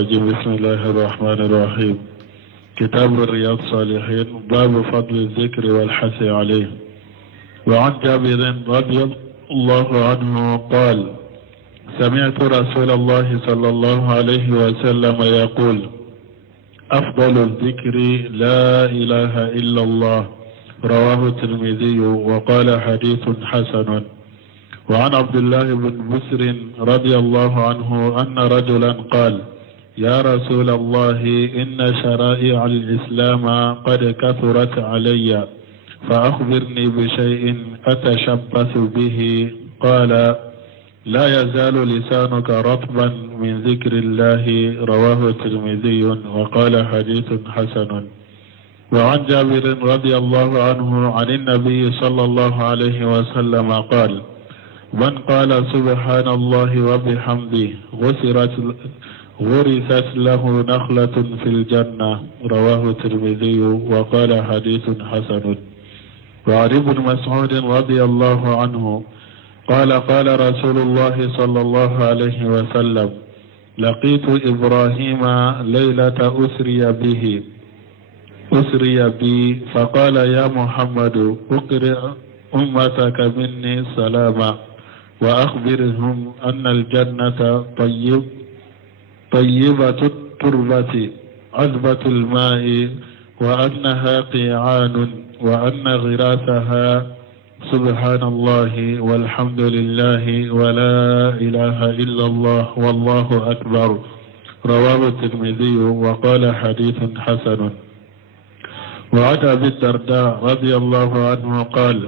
بسم الله الرحمن الرحيم. كتاب الرياض الصالحين، باب فضل الذكر والحث عليه. وعن جابر رضي الله عنه قال: سمعت رسول الله صلى الله عليه وسلم يقول: أفضل الذكر لا إله إلا الله. رواه الترمذي وقال حديث حسن. وعن عبد الله بن بسر رضي الله عنه أن رجلا قال: يا رسول الله، إن شرائع الإسلام قد كثرت علي، فأخبرني بشيء أتشبث به. قال: لا يزال لسانك رطبا من ذكر الله. رواه الترمذي وقال حديث حسن. وعن جابر رضي الله عنه عن النبي صلى الله عليه وسلم قال: من قال سبحان الله وبحمده غرست له نخلة في الجنة. رواه الترمذي وقال حديث حسن. وعن ابن مسعود رضي الله عنه قال: قال رسول الله صلى الله عليه وسلم: لقيت إبراهيم ليلة أسري بي فقال: يا محمد، أقرئ أمتك مني سلاما، وأخبرهم أن الجنة طيبة التربة عذبة الماء، وأنها قيعان، وأن غراسها سبحان الله والحمد لله ولا إله إلا الله والله أكبر. رواه الترمذي وقال حديث حسن. وعن أبي الدرداء رضي الله عنه قال: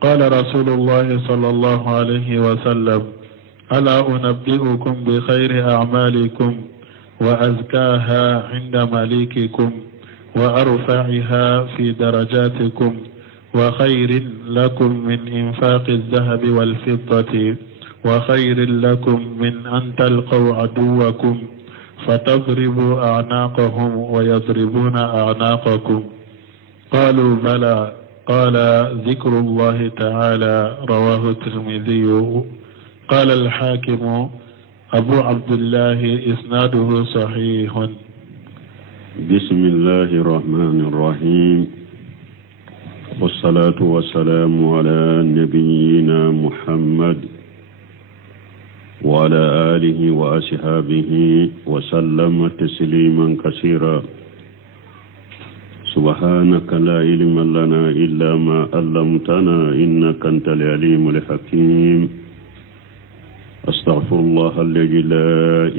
قال رسول الله صلى الله عليه وسلم: ألا أنبئكم بخير أعمالكم وأزكاها عند مليككم وأرفعها في درجاتكم وخير لكم من إنفاق الذهب والفضة وخير لكم من أن تلقوا عدوكم فتضربوا أعناقهم ويضربون أعناقكم. قالوا: بلى. قال: ذكر الله تعالى. رواه الترمذي. قال الحاكم أبو عبد الله إسناده صحيح. بسم الله الرحمن الرحيم، والصلاة والسلام على نبينا محمد وعلى آله وأصحابه وسلم تسليما كثيرا. سبحانك لا علم لنا إلا ما علمتنا إنك أنت العليم الحكيم. أستغفر الله الذي لا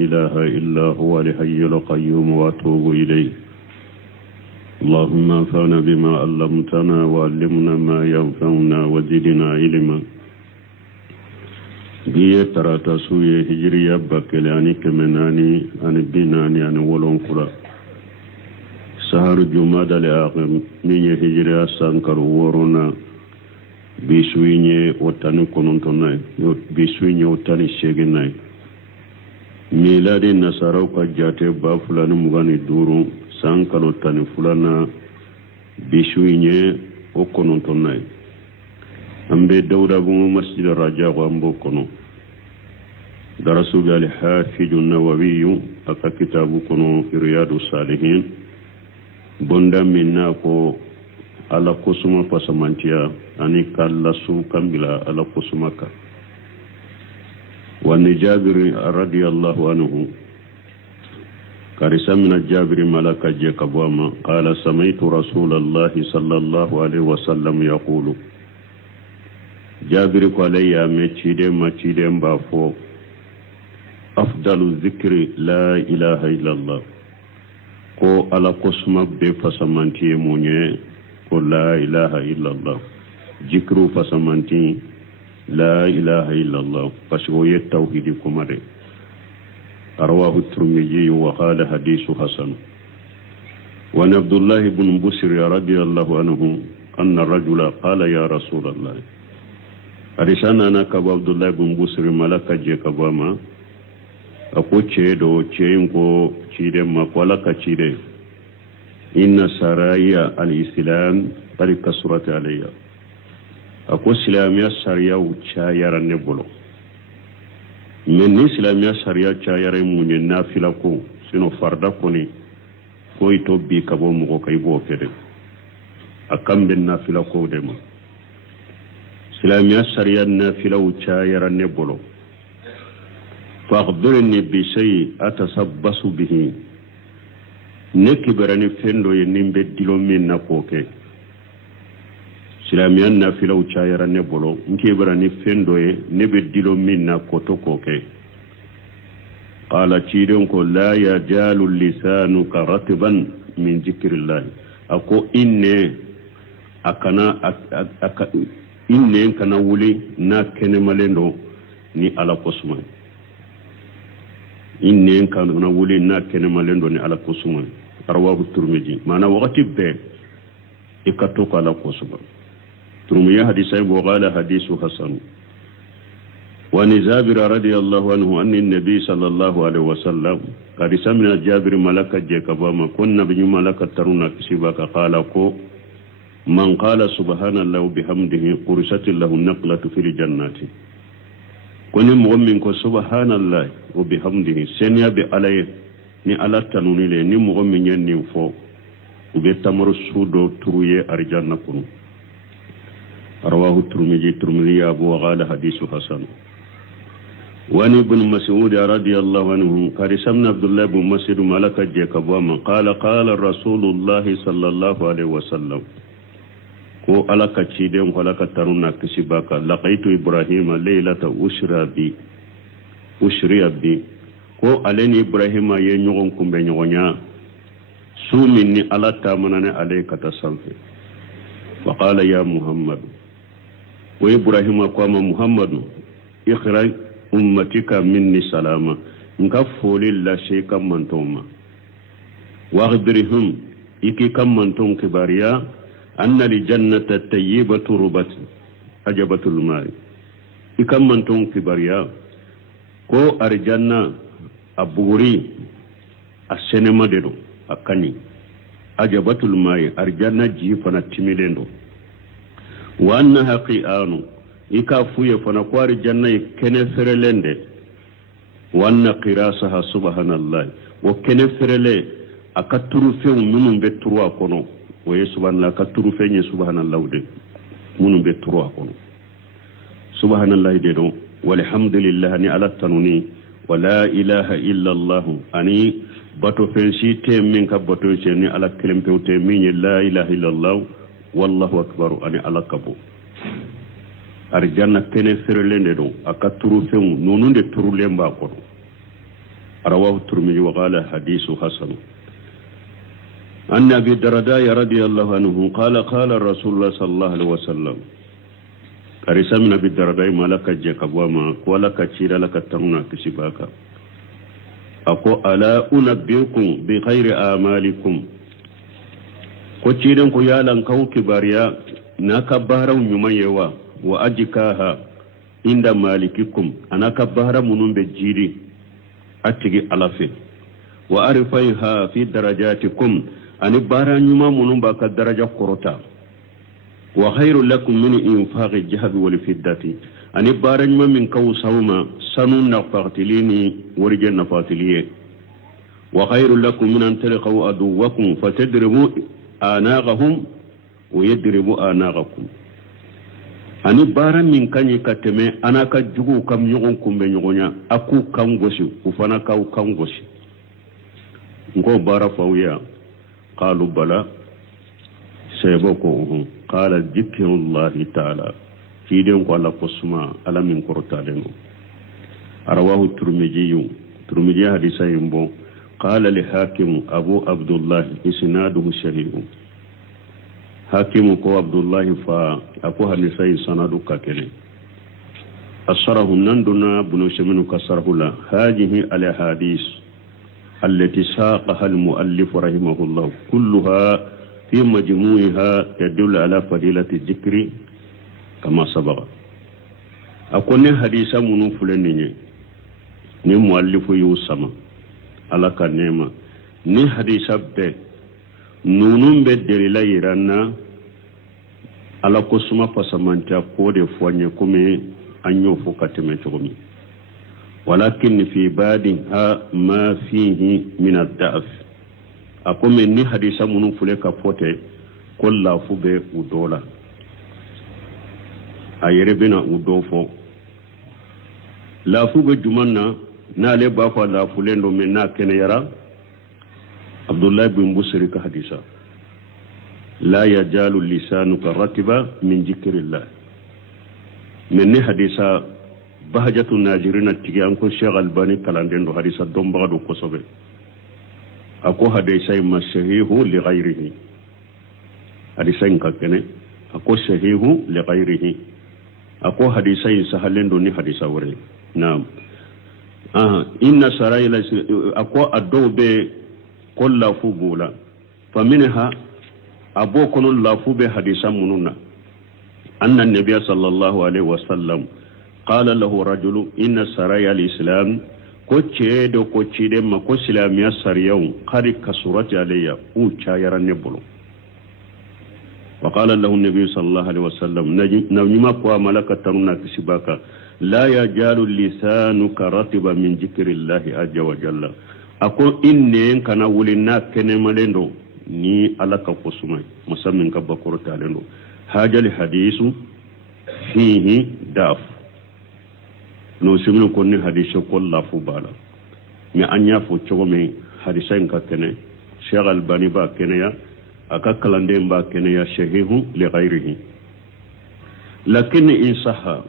إله إلا هو الحي القيوم وأتوب إليه. اللهم انفعنا بما علمتنا وعلمنا ما ينفعنا وزدنا علما. بيه تراتا سوية هجرية بكلاني كمناني عن بناني عن ولونكرا سهر جماد الآخر من هجرية سانكر ورونا بيسويني وطاني كنونتوناي بيسويني وطاني شيغناي ميلادي نصارو كجاتي بافلاني مغاني دورو سانكر وطاني فلانا بيسويني وكنونتوناي أمبي دورا بمو مسجد الرجاء وأمبو كنو درسوا بالحافظ النووي أكا كتاب كنو في رياض الصالحين بندا مناكو على قسمة فسمانتيا أني كاللسو كامبلا على قسمك. وأن جابر رضي الله عنه كارثة من الجابر ملك جيكابواما قال: سمعت رسول الله صلى الله عليه وسلم يقول: جابر قال: يا مچيدم بافو أفضل الذكر لا إله إلا الله. ko ala kosuma be fasamanti munye ko la ilaha illallah. Jikru fasamanti la ilaha illallah fasgo ye tawhidi kumare. Arwahu Tirmidhi wa qala hadithu hasan. Wa Abdullah ibn Busr radiyallahu anhu anna rajula qala: ya Rasulullah. Arishana naka Abdullah ibn Busr malaka je kabama ako chedo cheinko chide makwala ka chide inna saraya al-islam qad kasurat alayya. Ako islamiyya sariya ucha yaranne bolo men ni islamiyya sariya cha yare munye nafila ko sino farda koni ko ito bi kabo mo ko ibo kede akambe nafila ko dema silamiya sariya nafila ucha yaranne bolo faqdurni bi shay atasabbasu bihi nekiberani fendo ye nimbe dilo min na koke silamiya nafila ucha yaranne bolo nkiberani fendo ye nebe dilo min na koto koke qala chidon ko la yajalu lisanuka ratiban min zikrillah ako inne inne kana wuli na kene malendo ni ala kosuma inne kana wuli na kene malendo ni ala kosuma arwabu turmiji mana wakati be ikato ala kosuma turmiya hadisa bo qala hadisu hasan وعن جابر رضي الله عنه أن النبي صلى الله عليه وسلم قد سمع جابر ملك جيكباما كنا بني ملك ترونا كسباك قال كو من قال سبحان الله بحمده قرست له النقلة في الجنات كنا مؤمن كو سبحان الله وبحمده سنيا بعليه ni ala tanuni le ni mo min yenni fo ube tamaro sudo turuye arjanna kunu rawahu turmiji abu qala hadithu hasan وعن ابن مسعود رضي الله عنه قال سمع عبد الله بن مسعود ملك جيكبوما قال رسول الله صلى الله عليه وسلم ko alaka ciden ko alaka taruna kisibaka laqaitu ibrahima laylata ushriya bi ko aleni ibrahima ye nyogon kumbe nyogonya sumin ni alata manane alayka tasalfi wa qala ya muhammad wa ibrahima ko ma muhammadu ikhraj ummatika minni salama nka foli la shay kam mantoma waghbirhum iki kam manton kibariya anna li jannata tayyibatu rubat ajabatul mari ikam manton kibariya ko arjanna aburi asenema dedo akani ajabatul mari arjanna jifana timilendo wa anna haqi'anu ika fuye fana kwari janna kene ferelende wanna qirasaha subhanallah wa kene ferele akaturu fe munum be turu akono wa subhanallah akaturu fe nye subhanallah de munum be turu akono subhanallah de do walhamdulillah ni ala tanuni wa la ilaha illa allah ani bato fensi te min ka bato ni ala kelempe te min la ilaha illa allah wallahu akbar ani ala kabo arjanna kene ferelende do akaturu femu nonunde turulemba ko rawahu turmiji wa qala hadithu hasan an abi darda radiyallahu anhu qala rasulullah sallallahu alaihi wasallam karisam nabi darda malaka je kabwama ko laka cira laka tamna kisibaka ako ala unabbiukum bi khairi amalikum ko ciren ko yalan kawki bariya naka baraw nyumayewa wa ajikaha inda malikikum anaka bahara munun be jiri atigi alafe wa arifaiha fi darajatikum ani bara nyuma munun ba ka daraja korota wa khairul lakum min infaqi jahab wal fiddati ani bara nyuma min kaw sawma sanun naqatilini warje nafatiliye wa khairul lakum min an talqaw aduwakum fatadribu anaqahum wa yadribu anaqakum ani bara min kanyi kateme anaka jugu kam nyogon kumbe nyogonya aku kam gosi ufana ka kam gosi ngo bara fawiya qalu bala seboko qala dhikrullah ta'ala fiden ko ala kosma ala min kortalen arawahu turmiji hadisa yimbo qala li hakim abu abdullah isnaduhu shahih hakimu ko abdullahi fa ako hadisai sanadu kakene asarahu nanduna bunu sheminu kasarhula hajihi ala hadis allati saqaha almuallif rahimahullah kulluha fi majmu'iha tadullu ala fadilati dhikri kama sabaqa akone hadisa munu fulenni ni muallifu yusama ala kanema ni hadisa be nunun be derila yiranna ala ko suma pasamanta ko de foanye kome anyo fo kateme tomi walakin fi badiha ma fihi min ad-da'f akome ni hadisa munu fule ka fote ko lafu be udola ayere bena udofo lafu be jumanna na le ba fa lafu lendo men na kene yara Abdullah bin Busri ka hadisa la yajalu lisanuka ratiba min zikrillah men ni hadisa bahjatu najirina tigi anko Sheikh Albani kalandendo hadisa domba do kosobe ako hadisa masahihu li ghayrihi hadisa inkakene ako sahihu li ghayrihi ako hadisa sahalendo ni hadisa wore naam inna sarayla ako adobe kolla fubula faminha abo kono la fube hadisa mununa anna an-nabiy sallallahu alaihi wasallam qala lahu rajulu inna saraya al-islam ko ceedo ko cide ma ko silamiya sariyaw qari kasurati alayya u chayara nebulu wa qala lahu an-nabiy sallallahu alaihi wasallam najima ko malakataruna kisibaka la yajalu lisanuka ratiba min zikrillahi azza wa jalla ako inne kana wulina kene malendo ni alaka kusumai musamman ka bakuru talendo hajal hadisu fihi daf no simno konni hadisu ko lafu bala mi anya fo chogome hadisa en ka kene Sheikh Albani ba kene ya aka kalande ba kene ya shahihu li ghairihi lakin in sahha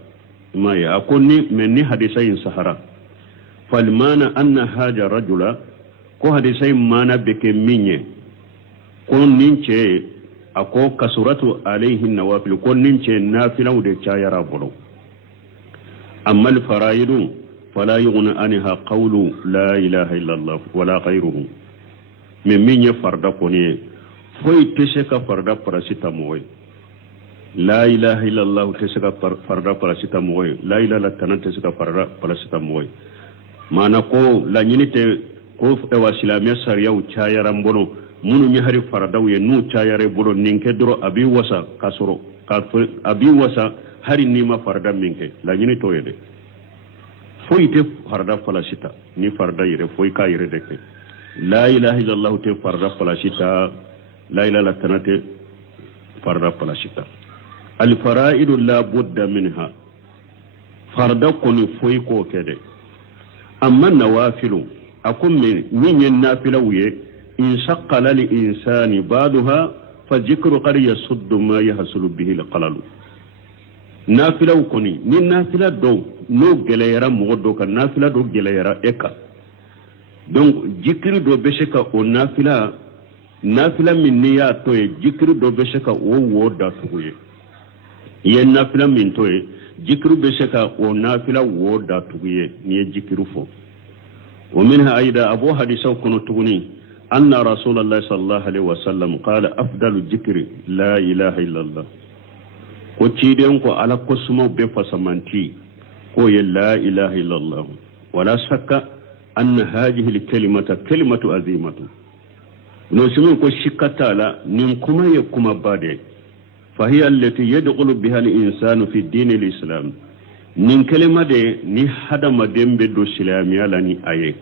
ma ya akoni menni hadisa in sahara falmana anna haja rajula ko hadisa mana beke minye kon nince ako kasuratu alayhi nawafil kon nince nafilau de chayara bolo amma al faraidu fala yughna anha qawlu la ilaha illa allah wala ghayruhu minye farda koni foi tesheka farda parasita moy la ilaha illa allah tesheka farda parasita moy la ilaha illa tesheka farda parasita moy mana ko la nyinite ko e wasilamiya sariya u chayara mbono munu nyahari faradaw ye nu chayare bolo ninke dro abi wasa kasoro abi wasa hari nima farada minke la nyini to yede foi te farada falasita ni farada yire foi ka yire deke la ilaha illallah te farada falasita la ilaha illa tanate farada falasita al faraidu la budda minha farada koni foi ko kede amma nawafilu akum min nafilawiye إن شقل لإنسان بعدها فذكر قد يصد ما يحصل به القلل نافلة وكوني من نافلة دو نو جليرا مغدو كان نافلة دو جليرا إكا donc ذكر دو بشكا او نافلة من نيا توي ذكر دو بشكا او دا توي ين نافلة من توي ذكر بشكا او نافلة او دا توي ني ذكر فو ومنها أيضا أبو حديث كنو تغني أن رسول الله صلى الله عليه وسلم قال أفضل الذكر لا إله إلا الله وتشيدين كو على قسمه بفسمانتي كو لا إله إلا الله ولا شك أن هذه الكلمة كلمة عظيمة نسمي كو شكتالا نمكما يكما بادي فهي التي يدخل بها الإنسان في الدين الإسلام نين كلمة دي ني حدم دمبدو سلامي لني آيه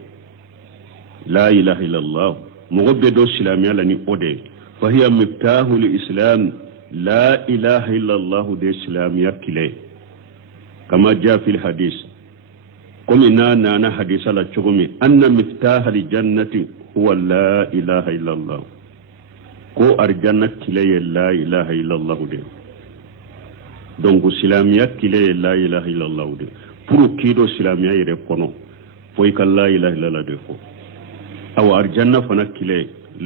لا إله إلا الله مغبد السلام يلني أودي فهي مفتاح الإسلام لا إله إلا الله دي السلام يكلي كما جاء في الحديث قم نانا حديث على تشغمي أن مفتاح الجنة هو لا إله إلا الله كو أرجنة كلي لا إله إلا الله دي دونك السلام يكلي لا إله إلا الله دي pour kido السلام يريكونو فويك لا إله إلا الله دي فو أو أرجعنا فنكلي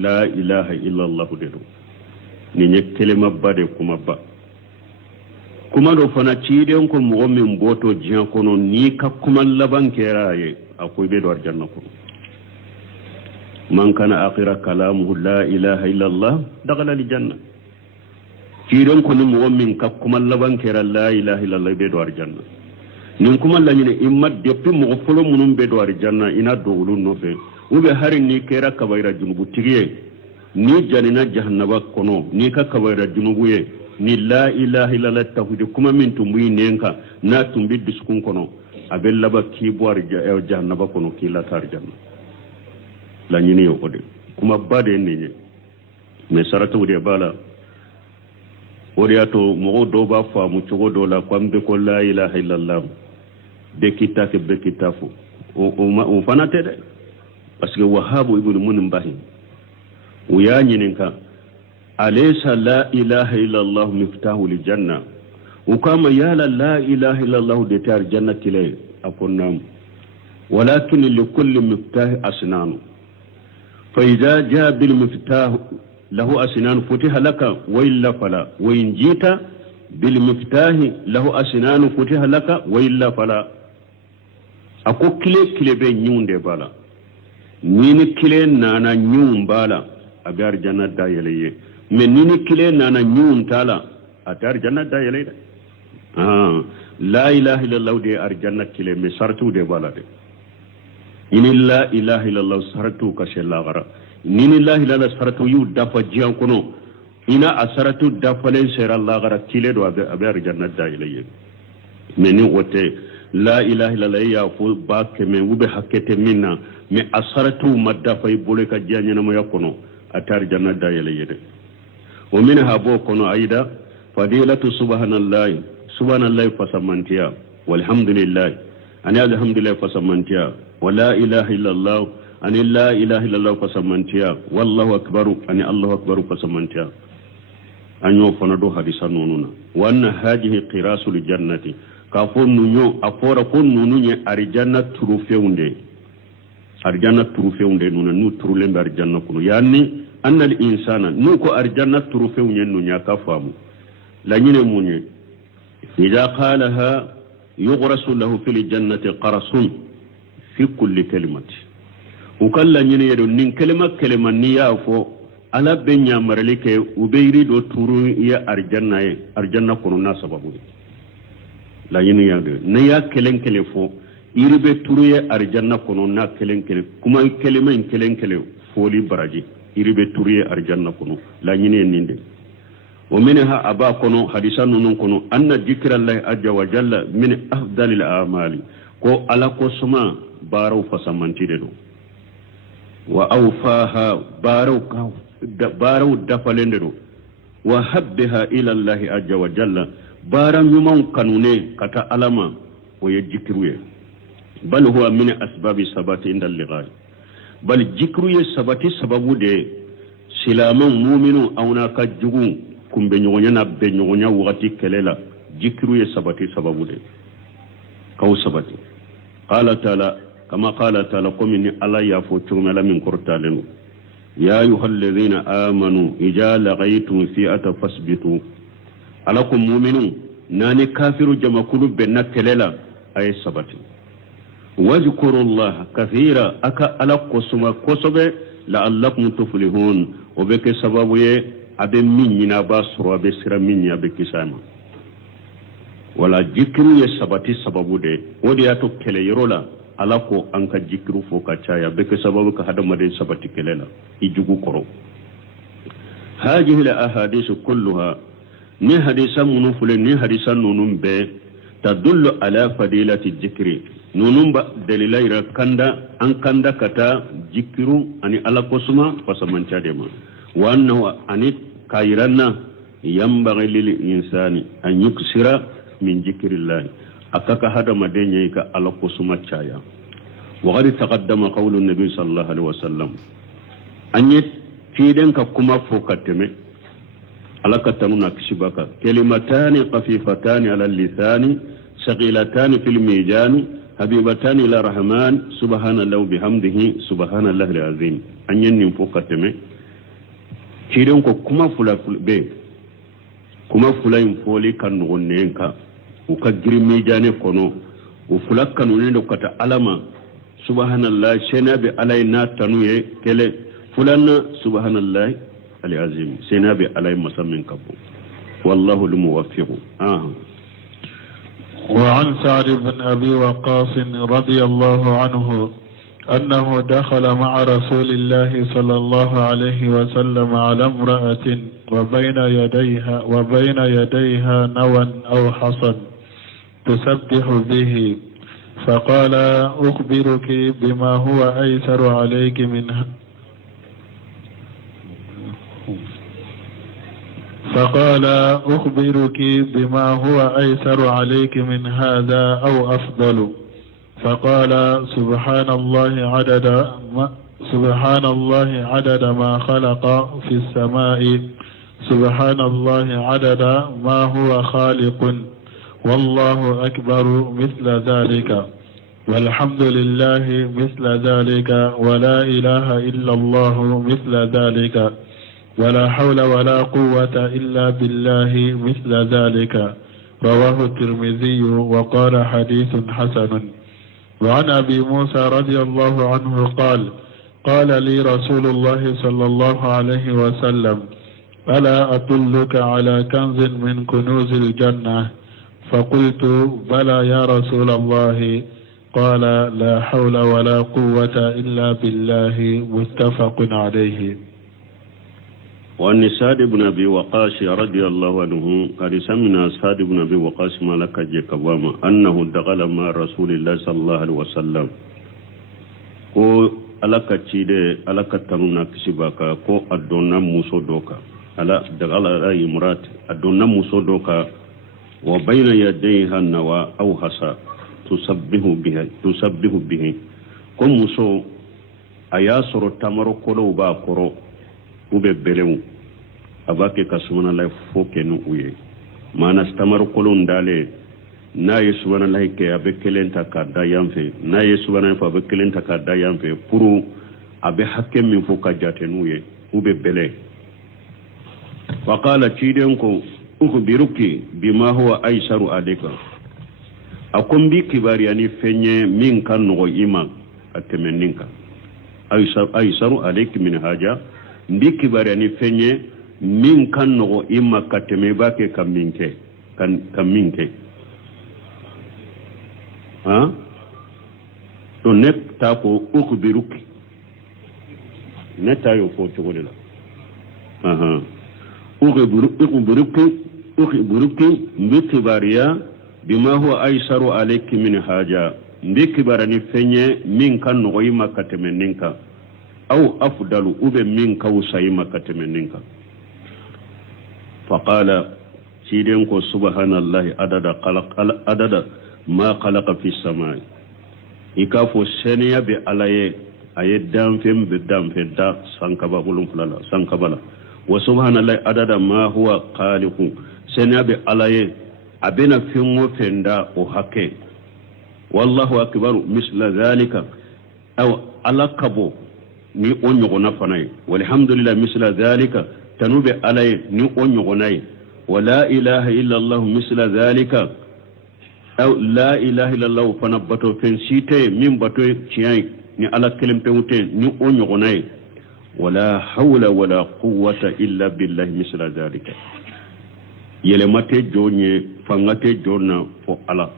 لا إله إلا الله دلو نيجي كلمة بعد كما دو فنأتيدي أنكم مغمم بوتو جيان كونو نيكا كما لبان كيراي أقوي بيدو أرجعنا كونو من كان آخر كلامه لا إله إلا الله دخل الجنة تيدون كونو مغمم كما لبان كيرا لا إله إلا الله بيدو أرجعنا نكما لنين إما ديبي مغفلو منون بيدو أرجعنا إنا دولو نوفي ube hari ni kera kabaira junubu tigiye ni janina jahannaba kono ni ka kabaira junubu ye ni la ilaha illallah tawhid kuma min tumbi nenka na tumbi diskun kono abel laba kiboar jahannaba kono kila tar janna la ñini yo ode kuma bade ni mais sarata wudi bala wodi ato mo do ba fa mu cogo do la kwambe ko la ilaha illallah be kitake be kitafu o fanate de parce que wahabu ibnu munbahi o ya ñinin ka alaysa la ilaha illallah miftahu li janna o kama yala la ilaha illallah de tar jannati lay akonnam walakin li kulli miftah asnan fa idha jaa bil miftah له أسنان فتح لك وإلا فلا وإن جيت بالمفتاح له أسنان فتح لك وإلا فلا أكو كلي بي نيون دي بالا نيني كلي نانا نيون بالا أبيار جنة دا يلي من نيني كلي نانا نيون تالا أتار جنة دا يلي لا إله إلا الله دي أرجنة كلي مسارتو دي بالا دي إن لا إله إلا الله سارتو كشي لا غرا nini lahi lala saratu yu dafa jiyan kono ina asaratu dafa len sera Allah gara kile do abe arjanna da ilaye meni wote la ilaha illa ya fu ba keme ube hakete minna me asaratu madafa ibule ka janya na moya kono atar janna da ilaye de o minha bo kono aida fadilatu subhanallahi fasamantiya walhamdulillah ani alhamdulillah fasamantiya wala ilaha illa Allah ani la ilaha illallah fasamantiya wallahu akbar ani allahu akbar fasamantiya anyo fana do hadisa nonuna wa anna hadhihi qirasul jannati ka fo nunyo afora ko nununye arjanna turufeunde nuna nu turulembe arjanna kuno yani annal insana nu ko arjanna turufeunye nunya ka famu la nyine munye idha qalaha yughrasu lahu fil jannati qarasun fi kulli kalimati ukalla nyine yedo nin kelema ni ya fo ala benya maralike ubeiri do turu ya arjanna kono na sababu la nyine ya de ne ya kele fo iribe turu ya arjanna kono na kele kuma kelema kele foli baraji iribe turu ya arjanna kono la nyine ninde wa minha aba kono hadisan nun kono anna dhikrallahi azza wa jalla min afdalil a'mali ko ala ko suma baraw fasamantide do wa awfaha baraw dafalendero wa habbaha ila Allah azza wa jalla baram yuman kanune kata alama wa yajikruye bal huwa min asbabi sabati inda al-lighal bal jikruye sabati sababu de silaman mu'minu awna ka jugu kumbe nyonya na be nyonya wakati kelela jikruye sabati sababu de kaw sabati qala ta'ala كما قال تعالى قم الله يفوتكم على من قرطالن يا أيها الذين آمنوا إذا لغيتم فئة فاثبتوا علىكم مؤمنون ناني كافر جمع قلوب بنكللا أي سبت واذكروا الله كثيرا أكا على قسم قصبه لعلكم تفلحون وبك سببه أبي من يناباس وأبي سر من يبك ساما ولا ذكر يسبت سببه ودياتو كلي يرولا ala ko an ka jikiru fo ka caya beke sababu ka hadamaden sabati kelela ijugu koro hajihi la ahadisu kulluha ni hadisa munu fule ni hadisa nunun be tadullu ala fadilati dhikri nunun ba dalila ira kanda an kanda kata jikiru ani ala kosuma fasamanca de ma wa annahu ani kayranna yambaghi lil insani an yuksira min zikrillah akaka hadamaden yayi ka ala kosuma caya وقد تقدم قول النبي صلى الله عليه وسلم أن يتيدن كما فوقتم على كتنون كشبك كلمتان خفيفتان على اللسان ثقيلتان في الميزان حبيبتان إلى الرحمن سبحان الله بحمده سبحان الله العظيم أن ينم فوقتم تيدن كما فلا به كما فلا ينفولي كان نغنينك وكجري ميزان كنو وفلا كانوا نكتا علما subhanallah senabe alay na tanuye kele fulanna subhanallah al-azim senabe alay masammin kabu wallahu al-muwaffiq وعن سعد بن أبي وقاص رضي الله عنه أنه دخل مع رسول الله صلى الله عليه وسلم على امرأة وبين يديها نوى أو حصن تسبح به فقال أخبرك بما هو أيسر عليك من هذا أو أفضل. فقال سبحان الله عدد ما خلق في السماء، سبحان الله عدد ما هو خالق، والله أكبر مثل ذلك، والحمد لله مثل ذلك، ولا إله إلا الله مثل ذلك، ولا حول ولا قوة إلا بالله مثل ذلك. رواه الترمذي وقال حديث حسن. وعن أبي موسى رضي الله عنه قال لي رسول الله صلى الله عليه وسلم: ألا أدلك على كنز من كنوز الجنة؟ فقلت: بلى يا رسول الله. قال: لا حول ولا قوة إلا بالله. متفق عليه. وأن سعد بن أبي وقاص رضي الله عنه قد سمع سعد بن أبي وقاص مالك جكواما أنه دخل مع رسول الله صلى الله عليه وسلم ko alaka cide alaka tanuna kisibaka ko adonna muso doka ala dagala rai murat adonna muso doka wa bayna yadayha nawa aw hasa tusabbihu bihi ko muso aya soro tamaro kolo ba koro ube belewu abake kasumana la fokenu uye mana tamaro kolo ndale na yesubana la ke abe kelenta ka dayamfe na yesubana fa abe kelenta ka dayamfe puru abe hakem min foka jatenuye ube bele waqala chidenko ukhbiruki bima huwa aisaru alayka akombi kibari ani fenye min kan no ima atemeninka aisaru alayki min haja ndi kibari ani fenye min kan no ima kateme bake kaminke ha to net ta ko ukhbiruki neta yo fo chogolela aha ukhbiruki mbikibariya bima huwa aisaru alayki min haja mbikibarani fenye min kan no yima katemeninka au afdalu ube min kawsayima katemeninka faqala siden ko subhanallahi adada ma khalaqa fi samai ikafo seniya be alaye aye damfem be damfe da sankaba bulum fulala sankabala wa subhanallahi adada ma huwa khaliqu seniya be alaye abena fingo fenda o hakke wallahu akbar misla zalika aw alakabo ni onyogo na fanay walhamdulillah misla zalika tanube alaye ni onyogo nay wala ilaha illa allah misla zalika aw la ilaha illa allah fanabato fen site min bato ciyai ni ala kelempe wute ni onyogo nay wala hawla wala quwwata illa billahi misla zalika yele mate jonye fangate jonna fo ala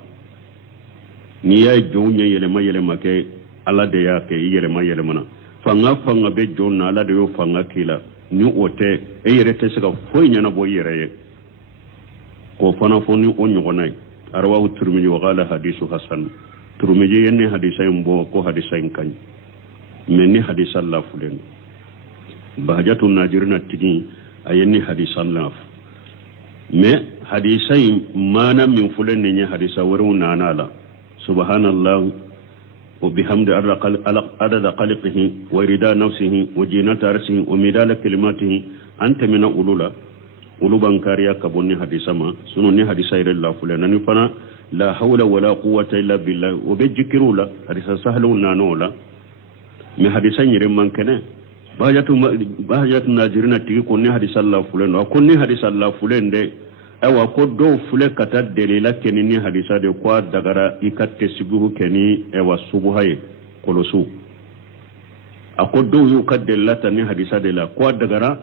ni ya jonye yele make ala de yake yele mana fanga be jonna ala de yo fanga kila ni ote e yere te saka foy nyana bo yere ko fana fo ni onyogo nay arwa turmiji wa qala hadithu hasan turmiji yenni hadisa mbo ko hadisa kan menni hadisa Allah fulen bahjatu najirina tigi ayenni hadisa Allah me hadisai mana min fulen ne hadisa wurin nanala subhanallah wa bihamdi adada khalqihi wa rida nafsihi wa jinata arsihi wa midala kalimatihi anta min uluban kariya kabonni hadisa ma sunu ne hadisa ila Allah fulen nan fana la hawla wala quwwata illa billah wa bijkirula hadisa sahlu nanola me hadisa nyire mankene bahjatu najirina tigi ko ne hadisa Allah fulen ko ne hadisa Allah fulen de awa ko do fule kata delila kenini hadisa de kwa dagara ikatte sibuhu keni ewa subuhaye kolosu ako do yu kadella tani hadisa de la kwa dagara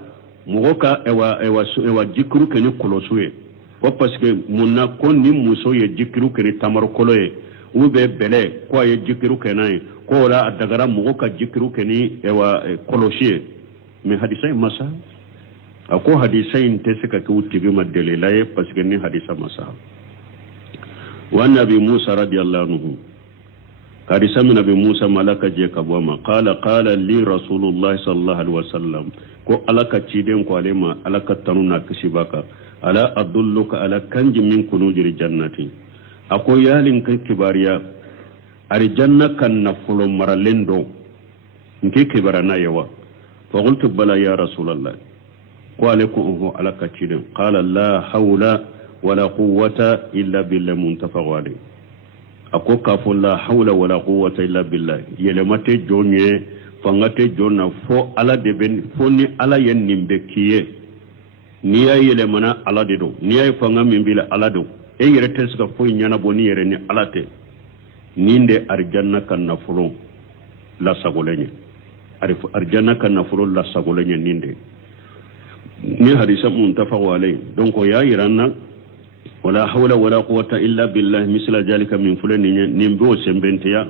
mugoka ewa jikru keni kolosuye ko parce que munna konni muso ye jikru keni tamar koloye ube bele kwa ye jikru kenai ko la dagara mugoka jikru keni ewa koloshiye me hadisa masa ako hadisain te suka ku tibi madalilaye parce que ni hadisa masa wa nabi Musa radiyallahu anhu kadi samina be Musa malaka je kabwama qala li rasulullah sallallahu alaihi wasallam ko alaka ciden ko alema alaka tanuna kishibaka ala adulluka ala kanji min kunujil jannati ako yalin kan kibariya ari janna kan nafulo maralendo nke kibarana yawa fa qultu bala ya rasulullah ko alaikum alaka ciden qala la hawla wala quwwata illa billahi muntafaqali ako kafo la hawla wala quwwata illa billah yelemate jonye fangate jonna fo ala de ben fo ni ala yen nimbe kiye ni ya yelemana ala de do ni ya fanga min bila ala do e yere teska fo nyana boni yere ni ala te ninde arjanna kan nafulo la sagolenye arjanna kan nafulo la sagolenye ninde ni hadisa muntafaq alay donc ya yiranna wala hawla wala quwwata illa billah misla jalika min fulani nimbo sembentiya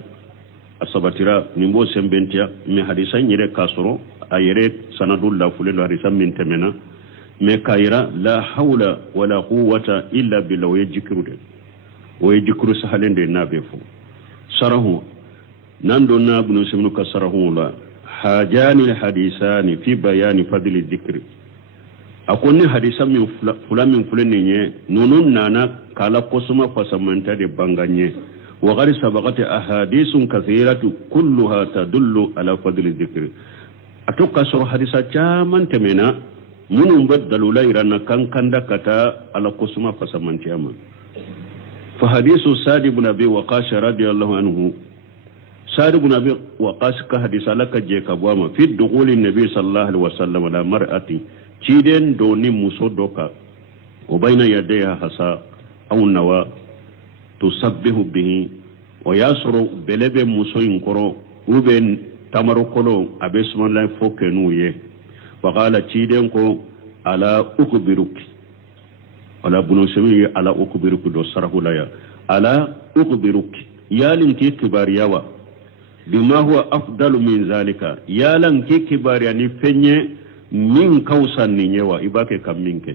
asabatira nimbo sembentiya mi hadisa nyire kasoro ayere sanadul la fulani hadisa min temena me kayira la hawla wala quwwata illa billah wa yajkuru sahalende nabefu sarahu nando nabnu simnu kasarahu la hajani hadisani fi bayani fadli dhikri akonni hadisa min fulamin fulani nye nunun nana kala kosuma fasamanta de banganye wa gari sabaqati ahadithun kathiratu kulluha tadullu ala fadli dhikri atoka so hadisa chaman temena munun badalu la irana kankanda kata ala kosuma fasamanti ama fa hadithu sa'd ibn abi waqash radiyallahu anhu sa'd ibn abi waqash ka hadisa laka je kabwama fi dukhulin nabi sallallahu alaihi wasallam ala mar'ati ciden doni muso doka o bayna yadayha hasa aw nawa tusabbihu bihi wa yasru belebe muso inkoro uben tamaro kolo abe subhanallahi fokenu ye wa qala ciden ko ala ukbiruki wala bunu semi ala ukbiruki do sarahulaya ala ukbiruki yalin ki kibariyawa bima huwa afdalu min zalika yalan ki kibariya ni fenye min kausan ni nyewa ibake kam minke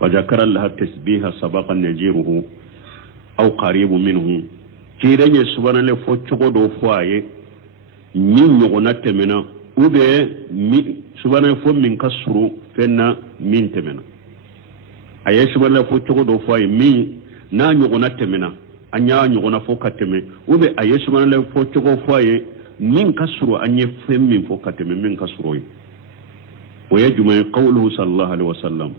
wajakara Allah tasbiha sabaqan najiruhu aw qaribu minhu tirenye subhanallah fo chogo do foaye min nyogona temena ube mi subhanallah fo min kasru fenna min temena aye subhanallah fo chogo do foaye min na nyogona temena anya nyogona fo kateme ube aye subhanallah fo chogo foaye min kasru anye fem min fo kateme min kasru ويجمع قوله صلى الله عليه وسلم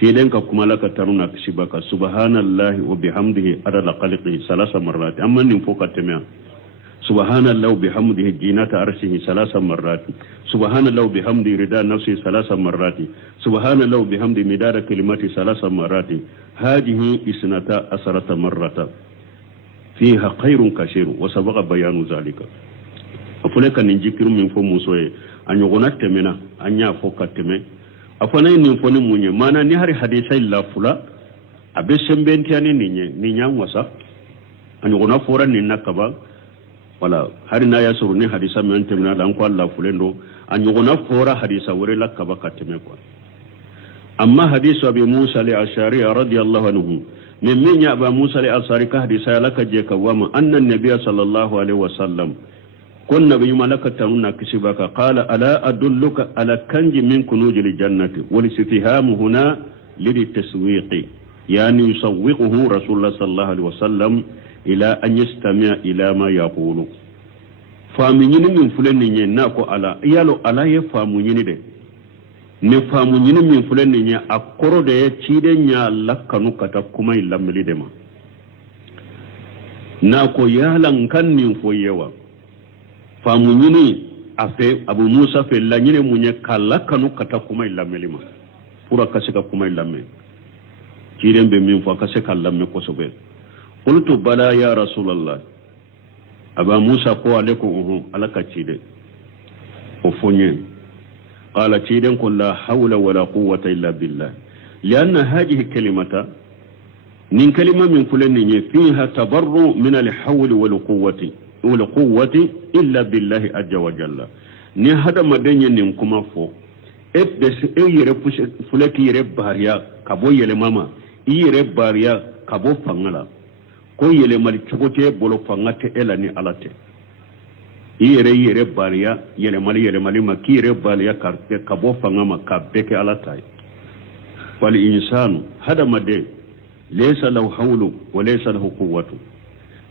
تيدنك كما لك ترون كشبك سبحان الله وبحمده عدد خلقه 3 مرات أما نفوق التمام سبحان الله وبحمده جينات عرشه 3 مرات سبحان الله وبحمده رداء نفسه 3 مرات سبحان الله وبحمده مدار كلماته 3 مرات هذه 12 مرة فيها خير كثير وسبق بيان ذلك أفلك ننجكر من فموسوه anyogona temena anya foka teme afana ni foni munye mana ni hari hadisa illa fula abe sembenti ani ni nyangwasa anyogona fora ni nakaba wala hari na yasuru ni hadisa men temena dan ko Allah fulendo anyogona fora hadisa wore lakaba kateme ko amma hadisu abi Musa al-Ash'ari radiyallahu anhu min ya aba Musa al-Ash'ari ka hadisa laka je kawama anna an-nabiy sallallahu alaihi wasallam كنا بيملكة تنونا كسبك قال ألا أدلك على كنج من كنوز الجنة والاستفهام هنا للتسويق يعني يسوقه رسول الله صلى الله عليه وسلم إلى أن يستمع إلى ما يقول فامنين من فلنين ناكو على يالو على يفامنين ده نفامنين من فلنين أقرو ده تيدن يا لكنو كتبكما إلا مليدما ناكو يالن كان نفويوا famu nyini afe abu Musa fe la nyine munye kala kanu kata kuma ilamelima pura kasika kuma ilame kirembe min fa kasika lamme ko sobe qultu bala ya rasulullah aba Musa ko alaikum alaka cide o fonye qala ciden ko la hawla wala quwwata illa billah lianna hadhihi kalimata min kalima min fulani fiha tabarru min al-hawl wal quwwati wala quwwati illa billahi azza wa jalla ni hada madenye ni kuma fo yere fulaki yere bariya kabo yele mama yere bariya kabo fangala ko yelemali cogote bolo fangate elani alate yere bariya yelemali ma ki yere bariya kabo fangama ka beke alatai wal insanu hada made laysa lahu hawlu wa laysa lahu quwwatu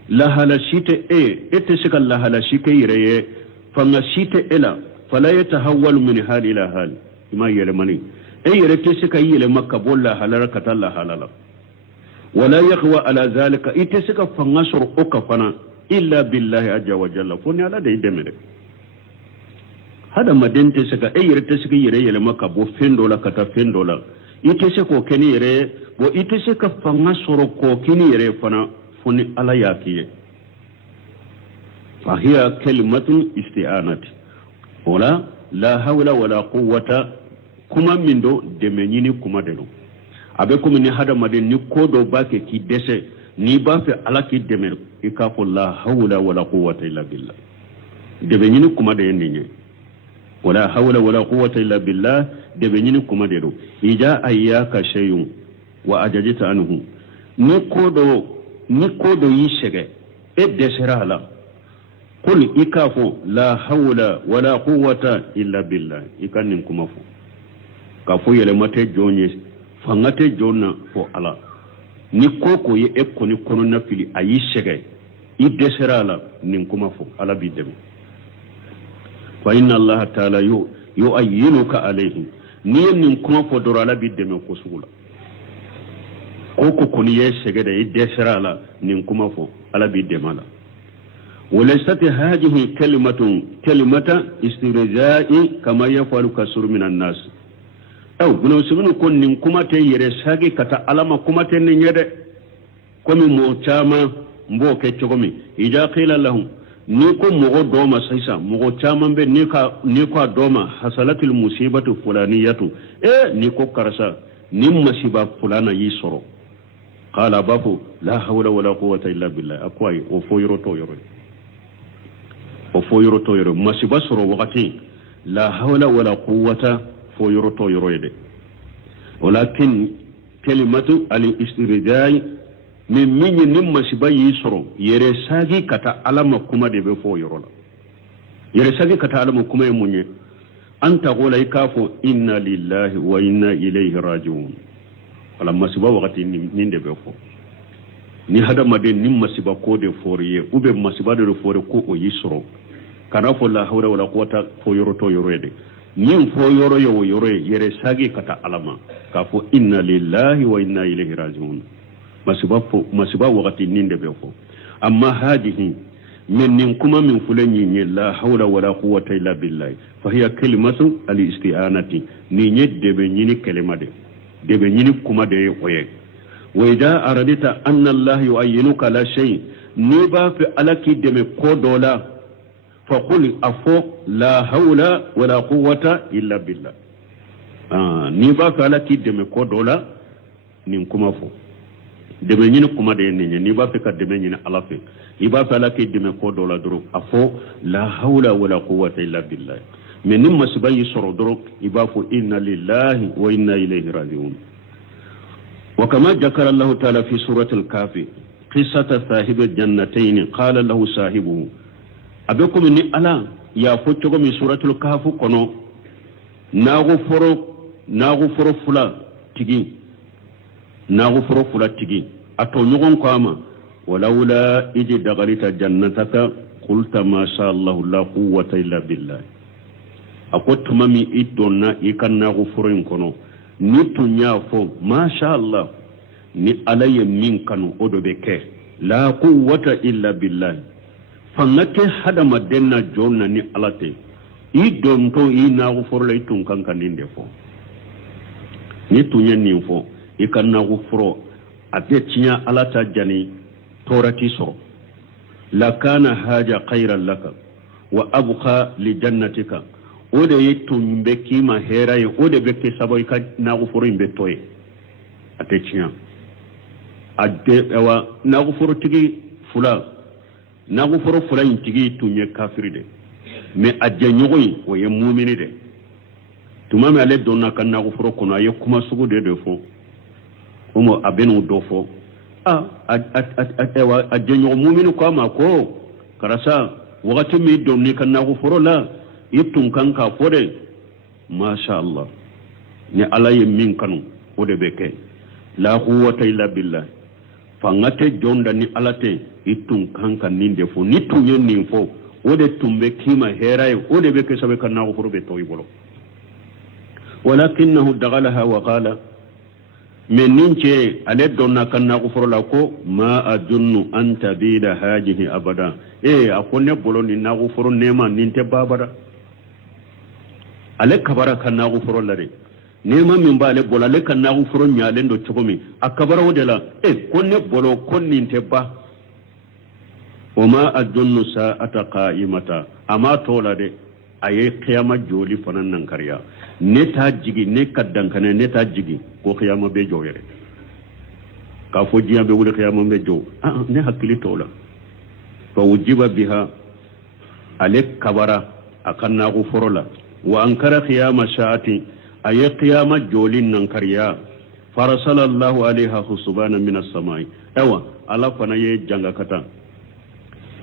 la halashite ete sika la halashike yere fanga shite ela fala yatahawwalu min hal ila hal ma yelemani yere te sika yelema kabolla halara katalla halala ولا يقوى على ذلك إتسك فنصر أكفنا إلا بالله عز وجل فني على ده دمر هذا ما دين تسك أي رتسك يري لما كبو $10 كتا $10 إتسك وكني يري وإتسك فنصر كوكني يري فنا فني على ياكيه فهي كلمة استعانة ولا لا حول ولا قوة كما من دو دمنيني كما دلو abe comme ni hada maden ni kodo bake ki dese ni ba fe ala ki demer ikafu la hawla wala quwwata illa billah debe nyini kuma de yenni wala hawla wala quwwata illa billah debe nyini kuma de do ija ayyaka shay'un wa ajajita anhu ni kodo yi shege e desera ala qul ikafu la hawla wala quwwata illa billah ikanin kuma fu kafu yele mate jonye fangate jonna fo ala ni koko ye ekko ni kono na fili ayi shege i desera la nin kuma fo ala bi dem fa inna allah ta'ala yu'ayyinuka alayhi ni nin kuma fo doro ala bi dem ko sugula koko koni ye shege de i desera la nin kuma fo ala bi dem ala وليست هذه كلمة استرجاء كما يفعل كثير من الناس buno sibinu kon nin kuma te yere sagi kata alama kuma te ni nyede komi mo chama mbo ke chogomi ija qila lahum ni ko mo doma saisa mo chama be ni ko doma hasalatul musibatu fulaniyatu ni ko karasa ni masiba fulana yisoro qala bafu la hawla wala quwwata illa billah akwai o foyro to yoro masiba soro wakati la hawla wala quwwata fo yoroto yoroyde walakin kalimatu al-istirjai min nimma sibayi soro yere sagi kata alama kuma de be fo yorola yere sagi kata alama kuma munye anta gola ikafo inna lillahi wa inna ilayhi raji'un wala masiba wakati ninde be fo ni hada maden nimma siba ko de foriye ube masiba de fore ko o yisoro kana fo la hawla wala quwwata fo yoroto yoroyde nin fo yoro yere sagi kata alama ka fo inna lillahi wa inna ilayhi raji'un masiba wakati ninde be fo amma hadihi min kuma min fulani ni la hawla wala quwwata illa billah fa hiya kalimatu al-isti'anati ni nyedde be nyini kelimade debe nyini kuma de oye wa idha aradita anna allah yu'ayyinuka la shay ni ba fi alaki deme ko dola فقل أفوق لا حول ولا قوة إلا بالله نيبا فالكي دمي كودولا نينكما فو دمي نينكما دي نيبا فكا دمي نين ألافي نيبا فالكي دمي كودولا درو أفوق لا حول ولا قوة إلا بالله من نما سباي سرو درو نيبا فو إنا لله وإنا إليه راجعون وكما ذكر الله تعالى في سورة الكافي قصة صاحب الجنتين قال له صاحبه abekum ni ala ya fottogo mi suratul kahf kono nago foro fula tigi ato nyogon ko ama walawla iji dagalita jannataka qulta ma sha Allah la quwwata illa billah akotuma mi idonna ikan nago foro kono ni tunya fo ma sha Allah ni alaye min kanu odobeke la quwwata illa billah fangate hada madenna jonna ni alate i donto i nago forla itun kankan ninde fo ni tunyen ni fo i kan nago foro ate tinya alata jani torati so la kana haja khairan laka wa abqa li jannatika ode yitun be kima heraye ode be ke saboy ka nago foro imbe toye ate tinya adde ewa nago foro tigi fula nago foro fula intigi tunye kafiri de me adje nyogoy o ye mu'mini de tumame ale donna kan nago foro kono ye kuma sugu de fo umo abenu do fo a jenyo muminu ko ma ko karasa wakati mi donni kan na ko forola itun kan ka fore masha Allah ni alaye min kanu o de beke la quwwata illa billah fangate jonda ni alate itun kan kan ninde fo ni tunye ni fo o de tumbe kima heraye o de beke sabe kan na ko foro be to ibolo walakinahu dagalaha wa qala men nince ale donna kan na ko foro la ko ma adunnu an tabida hajihi abada akonne bolo ni na ko foro nema ninte babada ale kabara kan na ko foro la de nema min ba ale bolo ale kan na ko foro nyalen do chokomi akabara wodela konne bolo konninte ba wama adunnu sa'ata qa'imata ama tola de aye qiyama joli fanan nan kariya ne ta jigi ne kaddan kana ne ta jigi ko qiyama be joyere ka fo jiya be wuli qiyama be jo ne hakili tola fa ujiba biha ale kabara akan na ko forola wa ankara qiyama sha'ati aye qiyama joli nan kariya farasalallahu alaiha husbana min as-samai ala fana ye janga kata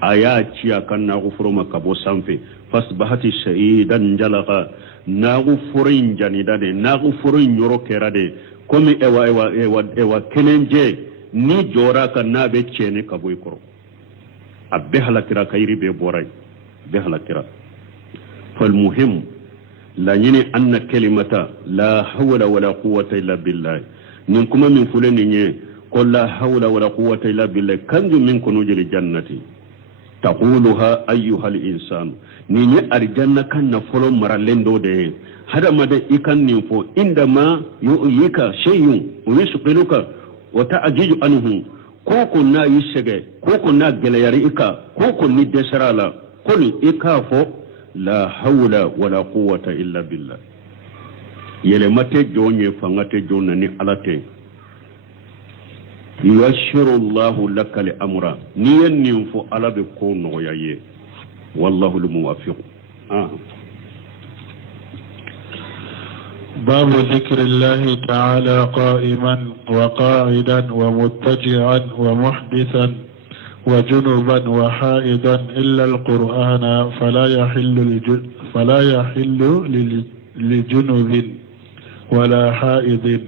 aya ciya kan na ko foroma kabo sanfe fasbahati shahidan jalaka nagu furin janida de nagu furin yoro kerade komi ewa kenenje ni jora kan na be cene kaboy koro abbe halakira kayri be boray be halakira fal muhim la yini anna kalimata la hawla wala quwwata illa billah nin kuma min fulani nye qul la hawla wala quwwata illa billah kanju min kunujil jannati taquluha ayyuha al-insan ni arjanna kan na folo maralendo de hada mada ikan ni fo indama yu'yika shay'un yusqiluka wa ta'jiju anhu ko kunna yishege ko kunna gelayari ika ko kunni desarala qul ika fo la hawla wala quwwata illa billah yele mate jonye fangate jonna ni alate yuashiru Allahu laka li amra ni yanni fo ala be ko no yaye wallahu al-muwaffiq باب ذكر الله تعالى قائما وقاعدا ومتجعا ومحدثا وجنبا وحائضا إلا القرآن فلا يحل لجنب ولا حائض.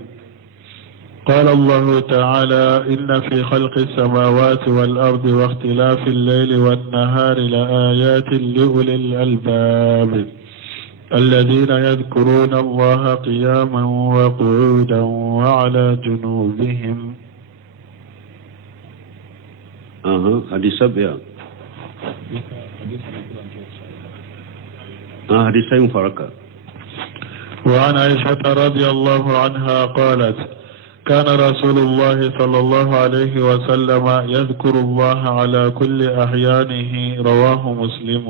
قال الله تعالى إن في خلق السماوات والأرض واختلاف الليل والنهار لآيات لأولي الألباب الذين يذكرون الله قياما وقعودا وعلى جنوبهم. حديث سبع حديث فرقة. وعن عائشة رضي الله عنها قالت كان رسول الله صلى الله عليه وسلم يذكر الله على كل أحيانه رواه مسلم.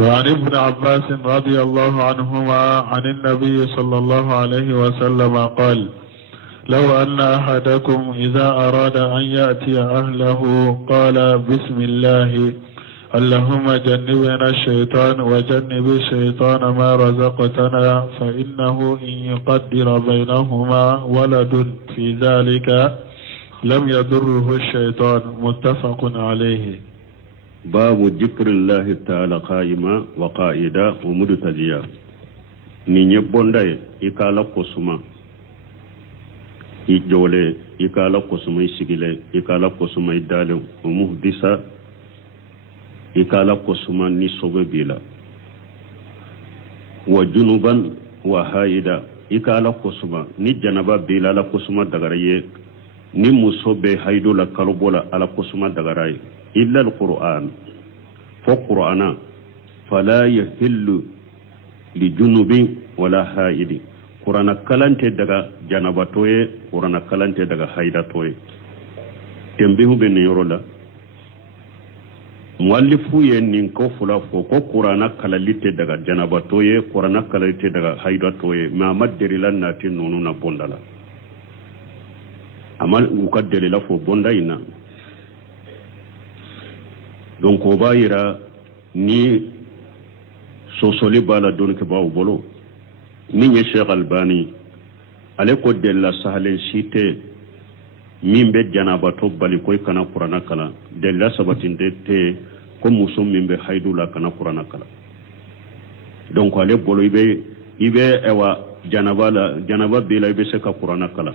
وعن ابن عباس رضي الله عنهما عن النبي صلى الله عليه وسلم قال لو أن أحدكم إذا أراد أن يأتي أهله قال بسم الله اللهم جنبنا الشيطان وجنب الشيطان ما رزقتنا فإنه إن يقدر بينهما ولد في ذلك لم يضره الشيطان. متفق عليه. باب ذكر الله تعالى قائما وقائدا ومدتجيا ني بونداي إكالا قسما إجولي إكالا قسما إسيغيلي إكالا قسما إدالي ومهدسا ikala kosuma ni sobe bila wa junuban wa haida ikala kosuma ni janaba bila la kosuma dagaraye ni musobe haido la kalobola ala kosuma dagaraye illa alquran fa qur'ana fala yahillu li junubin wala haidi qur'ana kalante daga janaba toye qur'ana kalante daga haida toye tembihu ben yorola muallifu yen nin ko fula fo ko qur'ana kalalite daga janaba toye qur'ana kalalite daga haida toye ma madrilan natin nonu na bondala amal ukaddele la fo bonda ina donc o bayira ni sosoli bala don ke bawo bolo ni Cheikh Albani ale ko della sahalen cité min be janaba to bali koy kana qur'ana kala de la sabatinde te ko muso min be haydula kana qur'ana kala donc ale bolo ibe ewa janaba be la ibe se ka qur'ana kala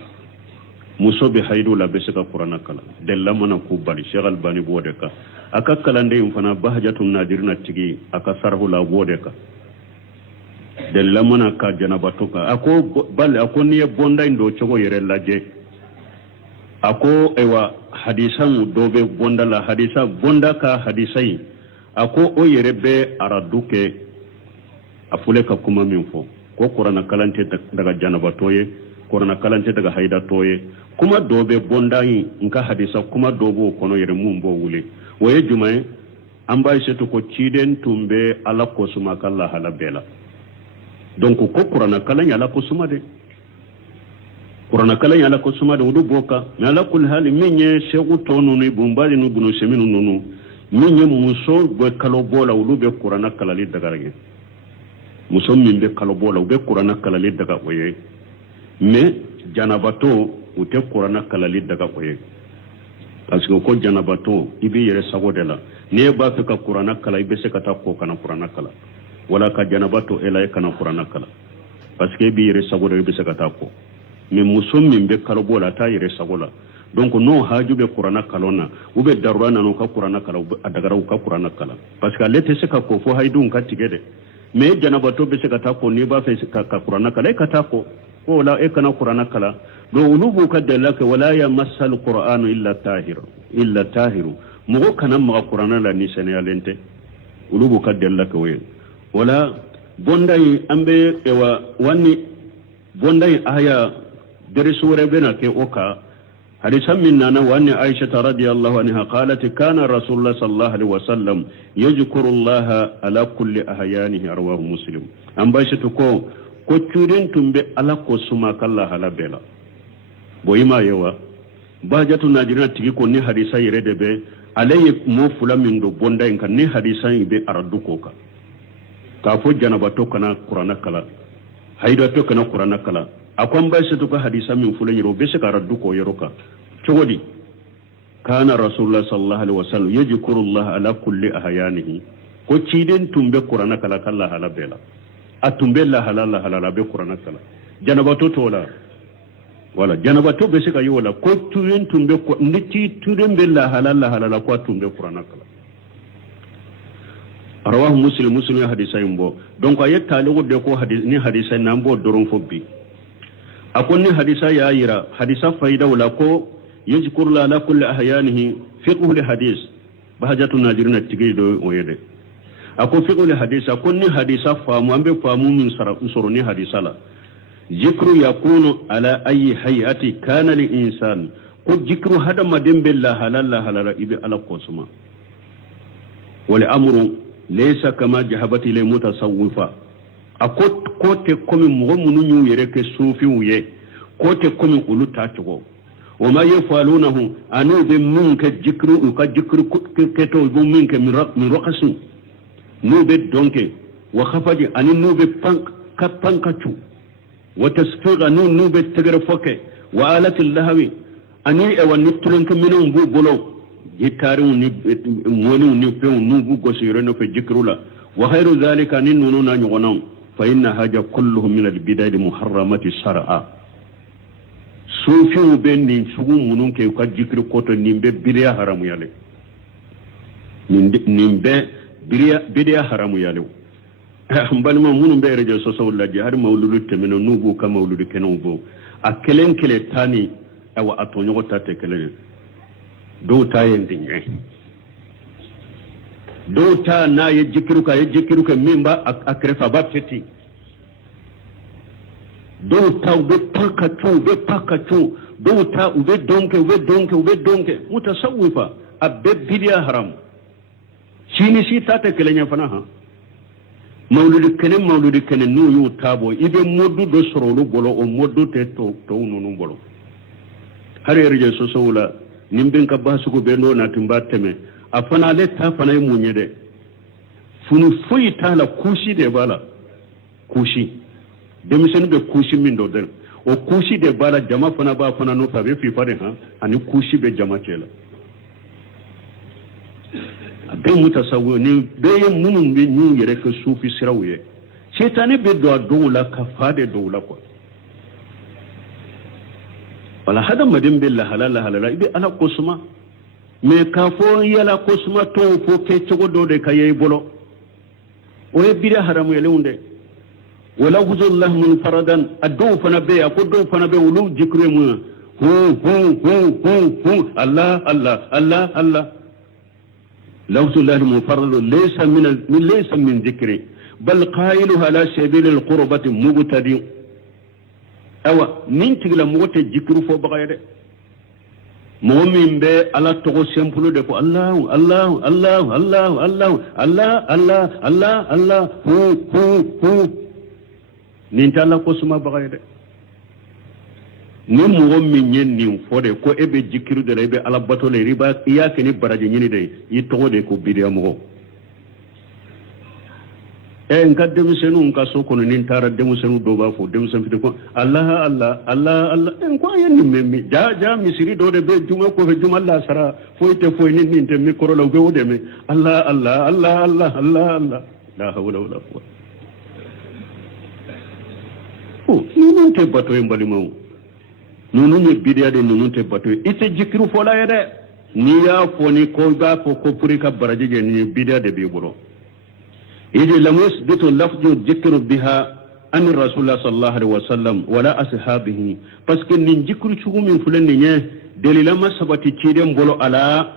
muso be haydula be se ka qur'ana kala de la mana ko bali Sheikh Albani bode ka aka kalande yum fana bahjatun nadirna tigi aka sarhu la bode ka de la mana ka janaba to ka ako bal ako ni bonda ndo chogo yere laje ako ewa hadisan dobe bonda la hadisa bonda ka hadisai ako o yere be araduke afule ka kuma min fo ko qur'ana kalante daga janaba toye qur'ana kalante daga haida toye kuma dobe bonda yi nka hadisa kuma dobo kono yere mumbo wule waye jumae amba seto ko ciden tumbe ala ko suma kala hala bela donc ko qur'ana kalanya ala ko suma de qur'ana kalanya ala ko suma de wudu boka na ala kul hal minye shegu tonu ni bumbali nu bunu seminu nunu minye muso be kalo bola wudu be qur'ana kalali daga rage muso min be kalo bola be qur'ana kalali daga oye mais janabato ute qur'ana kalali daga oye parce que ko janabato ibi yere sago de la ne ba fe ka qur'ana kala ibe se kata ko kana qur'ana kala wala ka janabato ela kana qur'ana kala parce que ibi yere sago de ibe se kata ko mais muso min be kalo bola ta yere sago la donc no haju be qur'ana kalona ube darwana no ka qur'ana kala adagara ka qur'ana kala parce que lete se ka ko fo haydun ka tigede mais janabato be se kata ko ni ba fe ka qur'ana kala kata ko la e kana qur'ana kala do ulubu kadalaka wala yamassal qur'anu illa tahiru mugo kana ma qur'ana la ni senalente ulubu kadalaka we wala bondai ambe ewa wani bondai aya dere sura bena ke oka hadisan min nana wani Aisha radhiyallahu anha qalat kana rasulullah sallallahu alaihi wasallam yadhkuru Allah ala kulli ahyanihi rawahu muslim amba shi to ko curin tumbe ala ko suma kala hala bela boyima yewa bajatu najina tigi ko ni hadisa yere de be alaye mo fula min do bonda en kan ni hadisa be aradu ko ka fo janaba to kana qur'ana kala haida to kana qur'ana kala akon ba shi to ka hadisa min fula yero be shi ka aradu ko yero ka cogodi kana rasulullah sallallahu alaihi wasallam yajkuru Allah ala kulli ahyanihi ko cidin tumbe qur'ana kala kala hala bela atumbe la halala be qur'ana kala janabato tola wala janabato be sika yola ko tuyen tumbe ko nditi turen be la halala ko tumbe qur'ana kala rawahu muslim hadisa imbo donc ayat taligo de ko ni hadisa nambo doron fobbi akon ni hadisa ya yira hadisa faida wala ko yajkur la ala kulli ahyanihi fiqhu li hadis bahajatu najirina tigido oyede ako fiqhu li hadis akon ni hadisa famu ambe famu min soro ni hadisa la zikru yakunu ala ayi hayati kana li insan ko zikru hada madembe la halala ibi ala kosuma wal amru laysa kama jahabati lil mutasawwifa akot kote komi mo mununyu yere ke sufi uye kote komi uluta tugo wama yafalunahu anu be mun ka zikru ke to bu min ke min raqasu nu be donke wa khafaji anin nu be pankachu وتسفيغ نو بتجر فوكه وآلة اللهو أني ونطلن كمنهم بو بلو جتارون مونو نفهم نو بو قصيرنا في جكرولا وغير ذلك ننو نانيغنون فإن هذا كله من البداية المحرمة الشرعة سوفيو بين سوغو منون كي يكاد جكر كوتو نيمبي بداية حرام يالي نيمبي بداية حرام يالي mbalma munum be rejo so sawlaji har mawludu temeno nubu ka mawludu kenon bo akelen kele tani awa atonyo tate kele do tayende nye do ta na ye jikiru ka mimba akrefa bapeti do ta ube pakachu do ta ube donke mutasawwifa abbe bidia haram chini si tate kele nya fana ha mawludi kene nu yu tabo ibe moddu do sorolu bolo o moddu te to nunu bolo hare reje so sowla nimbin ka basu ko be no na timba teme afana le ta fana munye de funu foyi ta la kushi de bala kushi de misen be kushi min do den o kusi de bala jama fana ba fana no tabe fi fare ha ani kusi be jama kela be mutasawwi ni be munun be ni yere ka sufi sirawiye shetani be do dola ka fade dola ko wala hada madin billah halala ibe ala kusuma me ka fo yala kusuma to fo ke cogo do de kayey bolo o e bira haramu yelunde wala huzullah mun faradan addu fana be akuddu fana be wulu jikre mu hu Allah لفظ الله المفرد ليس من ذكره بل قائلها على سبيل القربة مبتدئ أو من تقول موت الذكر فبغير مؤمن به على تقول سيمبلو دفو الله هو ننتلا قسما بغير ni mɔgɔ min ye nin fɔ de ko e bɛ jikiru de la e bɛ ala bato la i y'a kɛ ni baraji ɲini de i tɔgɔ de ko bidiya mɔgɔ n ka denmisɛnninw ka so kɔnɔ ni n taara denmisɛnninw dɔw b'a fɔ denmisɛn fitinin ko Allah n ko a ye nin mɛn min ja misiri dɔ de bɛ juma kɔfɛ juma lasara foyi tɛ foyi ni nin tɛ min kɔrɔ la u bɛ o dɛmɛ Allah la hawla wala quwwata ninnu tɛ bato ye n balimaw nunu ni bidiya de nunu te bato ite jikiru fola yede ni ya foni ko ga ko puri ka baraje je ni bidiya de bi buro ide lamus bitu lafzu jikru biha an rasulullah sallallahu alaihi wasallam wala ashabihi parce que nin jikru chugu min fulen ni nye delila masabati ciden bolo ala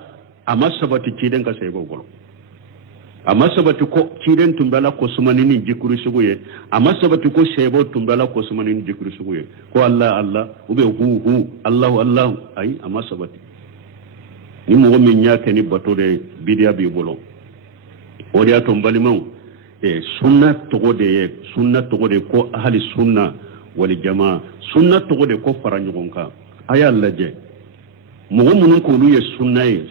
ama sabati ciden ka sey bolo ama sabati ko ciden tumbala ko sumani ni jikru suguye ama sabati ko sebo tumbala ko sumani ni jikru suguye ko Allah ube hu Allah ay ama sabati ni mo min nyake ni batore bidia bi bolo o dia tombali maw sunna to de ko ahli sunna wal jamaa sunna to de ko faranjonka ay Allah je mo munun ko lu ye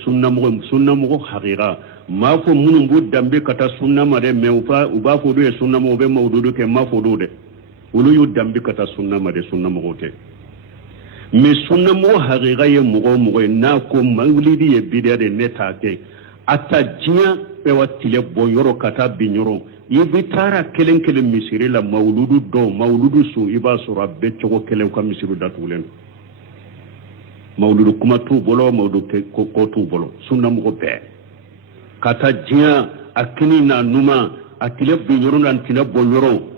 sunna mo haqiqa ma fo munun bu dambe kata sunna mare me uba fo do e sunna mo be mawdudu ke ma fo do de ulu yu dambe kata sunna mare sunna mo ke me sunna mo haqiqa ye mo na ko mawlidi ye bidia de neta ke ata jiya be watile bo yoro kata binyoro yibi tara kelen misiri la mawludu su iba sura be chogo kelen ka misiru datulen mawludu kuma tu bolo mawludu ko tu bolo sunna mo be kata jiya akini na numa atile binyoro nan tina bonyoro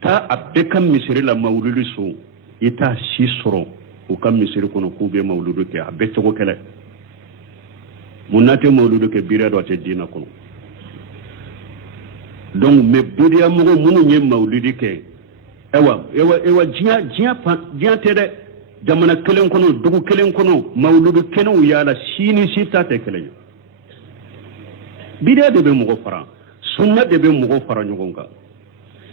ta abeka misiri la mawludu su ita sisoro u kam misiri kono kube mawludu ke abeka ko kele munate mawludu ke bira do te dina kono donc me biria mo munu nye mawludu ke ewa jiya tede jamana kelen kono dugu kelen kono mawludu kenu yala sini sita te kelen bidia de be mo fara sunna de be mo fara nyogonga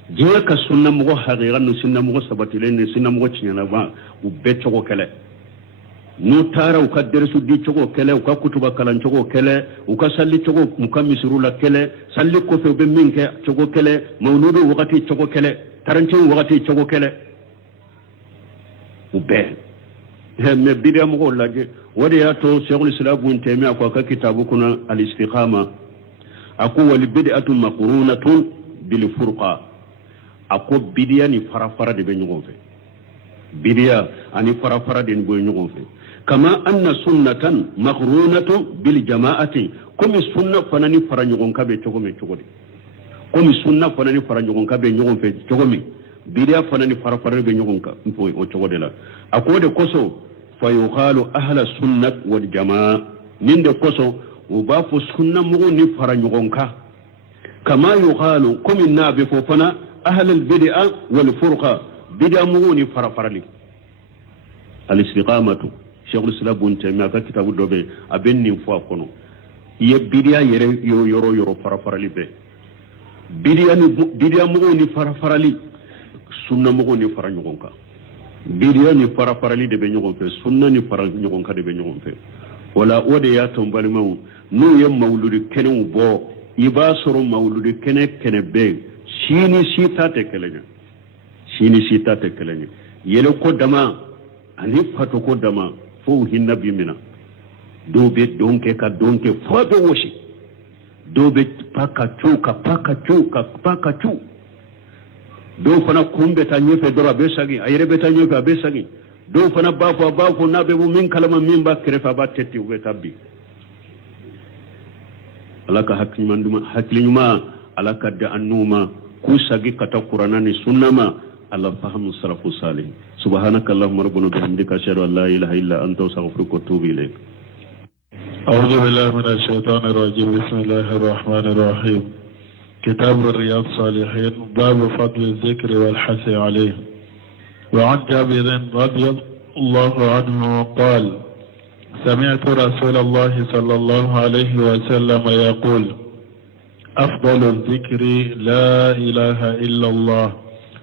jiya ka sunna mo haqiqa no sunna mo sabatile ne sunna mo chinyana ba u be chogo kele no tara u ka dersu di chogo kele u ka kutuba kalan chogo kele u ka salli chogo mukamisuru la kele salli ko fe be minke chogo kele mawludu wakati chogo kele taranche wakati chogo kele u be me bidia mo laje wadi ya to shaykhul islam ibn taymiyyah ko ka kitabu kuna al istiqama ako wal bid'atu maqrunatun bil furqa ako bidia ni farafara de be nyugo fe bidia ani farafara de be nyugo fe kama anna sunnatan maqrunatun bil jama'ati comme sunna fanani fara nyugo kabe chogome chogode comme sunna fanani fara nyugo kabe nyugo fe chogome bidia fanani farafara be nyugo ka mpo o chogode la ako de koso fa yuqalu ahla sunnat wal jamaa ninde koso ubafu sunna mugo ni fara nyugonka kama yuqalu kum nabi fofana ahla al bid'a wal furqa bid'a mugo ni fara farali al istiqamatu shaykhul islam ibn taymiyyah ka kitabu dobe abenni fo kono ye bid'a yere yoro fara farali be bid'a mugo ni fara farali sunna mugo ni fara nyugonka bid'a ni fara farali de be nyugonka sunna ni fara nyugonka de be nyugonka wala ode ya tombali mawu nu ye mawludu kene bo iba soro mawludu kene be sini sita te kelenya yele ko dama ani fato ko dama fo hinna bimina dobe donke ka donke fo be woshi dobe paka chu do fana kumbe ta nyefe dora be sagi ayre be ta nyefe be sagi do fana bafo na be min kalama min ba krefa ba tetti be tabbi alaka haklinyuma alaka da annuma ku sagi kata qur'ana ni sunnama Allah fahamu salafu salih subhanakallahumma rabbana bihamdika ashhadu an la ilaha illa anta astaghfiruka wa atubu ilayk أعوذ بالله من الشيطان الرجيم بسم الله الرحمن الرحيم كتاب الرياض الصالحين باب فضل الذكر والحث عليه وعن جابر رضي الله عنه قال سمعت رسول الله صلى الله عليه وسلم يقول أفضل الذكر لا إله إلا الله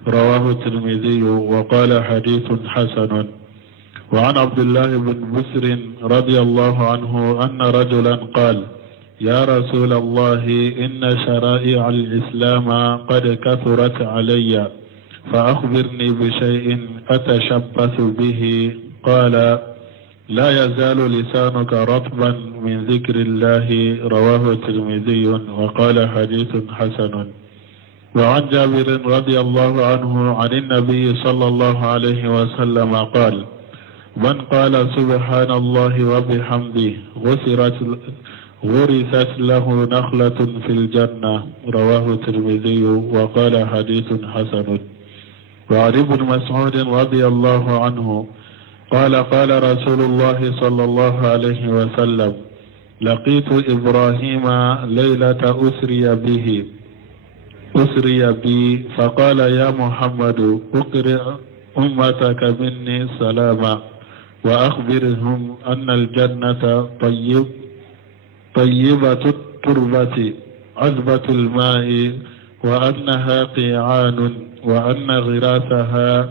رواه الترمذي وقال حديث حسن وعن عبد الله بن بسر رضي الله عنه أن رجلا قال يا رسول الله إن شرائع الإسلام قد كثرت علي فأخبرني بشيء أتشبث به قال لا يزال لسانك رطبا من ذكر الله رواه الترمذي وقال حديث حسن وعن جابر رضي الله عنه عن النبي صلى الله عليه وسلم قال من قال سبحان الله وبحمده غرست له نخلة في الجنة رواه الترمذي وقال حديث حسن وعن ابن مسعود رضي الله عنه قال قال رسول الله صلى الله عليه وسلم لقيت إبراهيم ليلة أسري بي فقال يا محمد أقرئ أمتك مني سلاما وأخبرهم أن الجنة طيبة التربة عذبة الماء وأنها قيعان وأن غراسها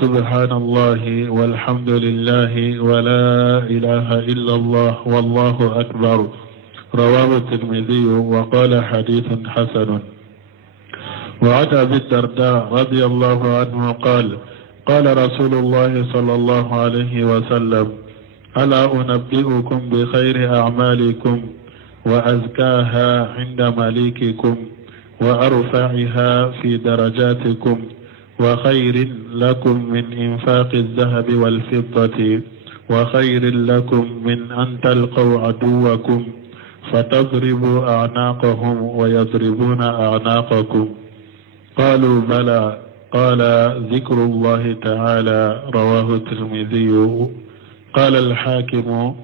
سبحان الله والحمد لله ولا إله إلا الله والله أكبر رواه الترمذي وقال حديث حسن وعن أبي الدرداء رضي الله عنه قال قال رسول الله صلى الله عليه وسلم ألا أنبئكم بخير أعمالكم وأزكاها عند مليككم وأرفعها في درجاتكم وخير لكم من إنفاق الذهب والفضة وخير لكم من أن تلقوا عدوكم فتضربوا أعناقهم ويضربون أعناقكم قالوا بلى قال ذكر الله تعالى رواه الترمذي قال الحاكم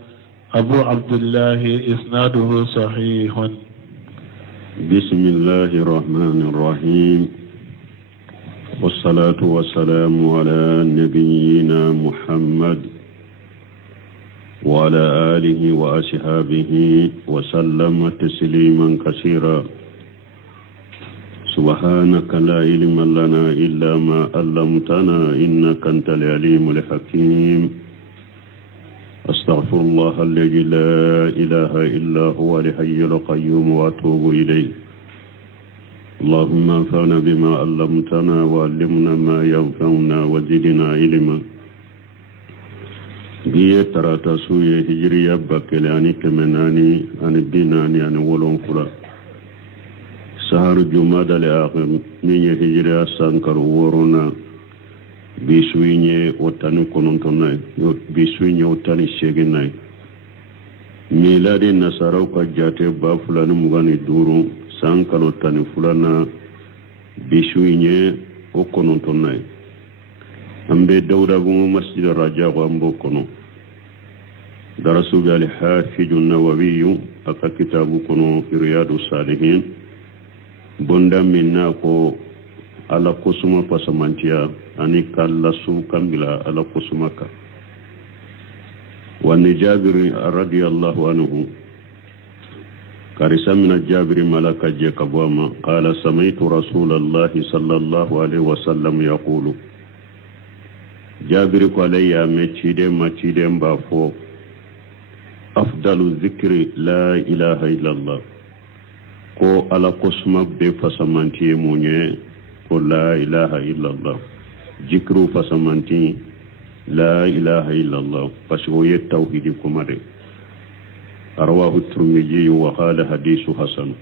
أبو عبد الله إسناده صحيح بسم الله الرحمن الرحيم والصلاة والسلام على نبينا محمد وعلى آله وأصحابه وسلم تسليما كثيرا سبحانك لا علم لنا إلا ما علمتنا إنك أنت العليم الحكيم أستغفر الله الذي لا إله إلا هو الحي القيوم وأتوب إليه اللهم انفعنا بما علمتنا وعلمنا ما ينفعنا وزدنا علما بيه تراتا سوية هجرية بكلاني كمناني عن الديناني عن ولون فلا سهر جمادة الآخر من هجرية سانكر ورونا بيسويني وطاني كنونتوناي بيسويني وطاني شيغناي ميلادي نصارو كجاتي بافلان مغاني دورو سانكر وطاني فلانا بيسويني وكنونتوناي أمبي دورا بمو مسجد الرجاء وأمبو كنو درسوا بالحافظ النووي أكا كتاب كنو في رياض الصالحين بندا منا كو على قسمة فسمانتيا أني كاللسو كامبلا على قسمك وأن جابر رضي الله عنه كارثة من الجابر ملك جيكابواما قال سمعت رسول الله صلى الله عليه وسلم يقول جابر قال يا مچيدم بافو أفضل الذكر لا إله إلا الله كو على قسمة بفسمانتي مونيه كو لا إله إلا الله jikru fasamanti la ilaha illallah pasko ye tawhidi kumade arwahu tirmidhi wa qala hadithu hasan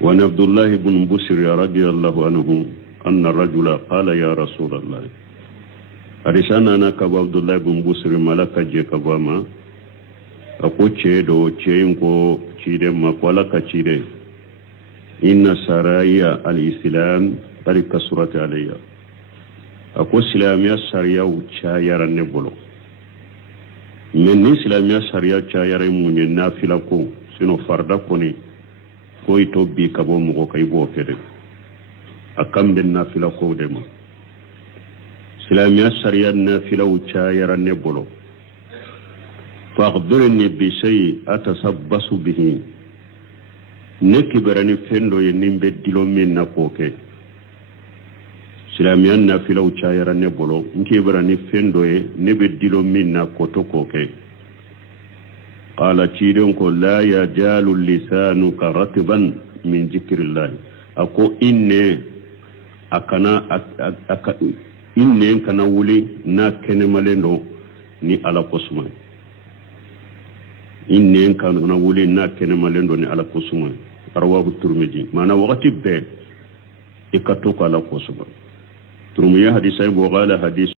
wa abdullah ibn busri radiyallahu anhu anna rajula qala ya rasulullah arisana na ka abdullah ibn busri malaka je kabama ako cedo ceinko cide makwala ka cide inna saraya al-islam qad kasurat alayya ako silamiya sariya cayara ne bolo men ni silamiya sariya cayara munye nafila ko sino farda koni ko ito bi kabo mo kay bo fede akam ben nafila ko de ma silamiya sariya nafila cayara ne bolo فأخبرني بشيء أتصبص به نكبرني فندو ينين بدلو من نفوكي سلاميان نافلو چايرا نبولو نكبرني فندو نبدلو من نكوتوكوكي قال تشيرونكو لا يجال لسانك رطبا من ذكر الله أكو إني إني كنا ولي نا كنمالينو ni ala kosuma inni kan na wuli na kene malendo ni ala kosuma arwabu turmiji mana wakati be ikato ala kosuma turmiya hadisa bo gala hadis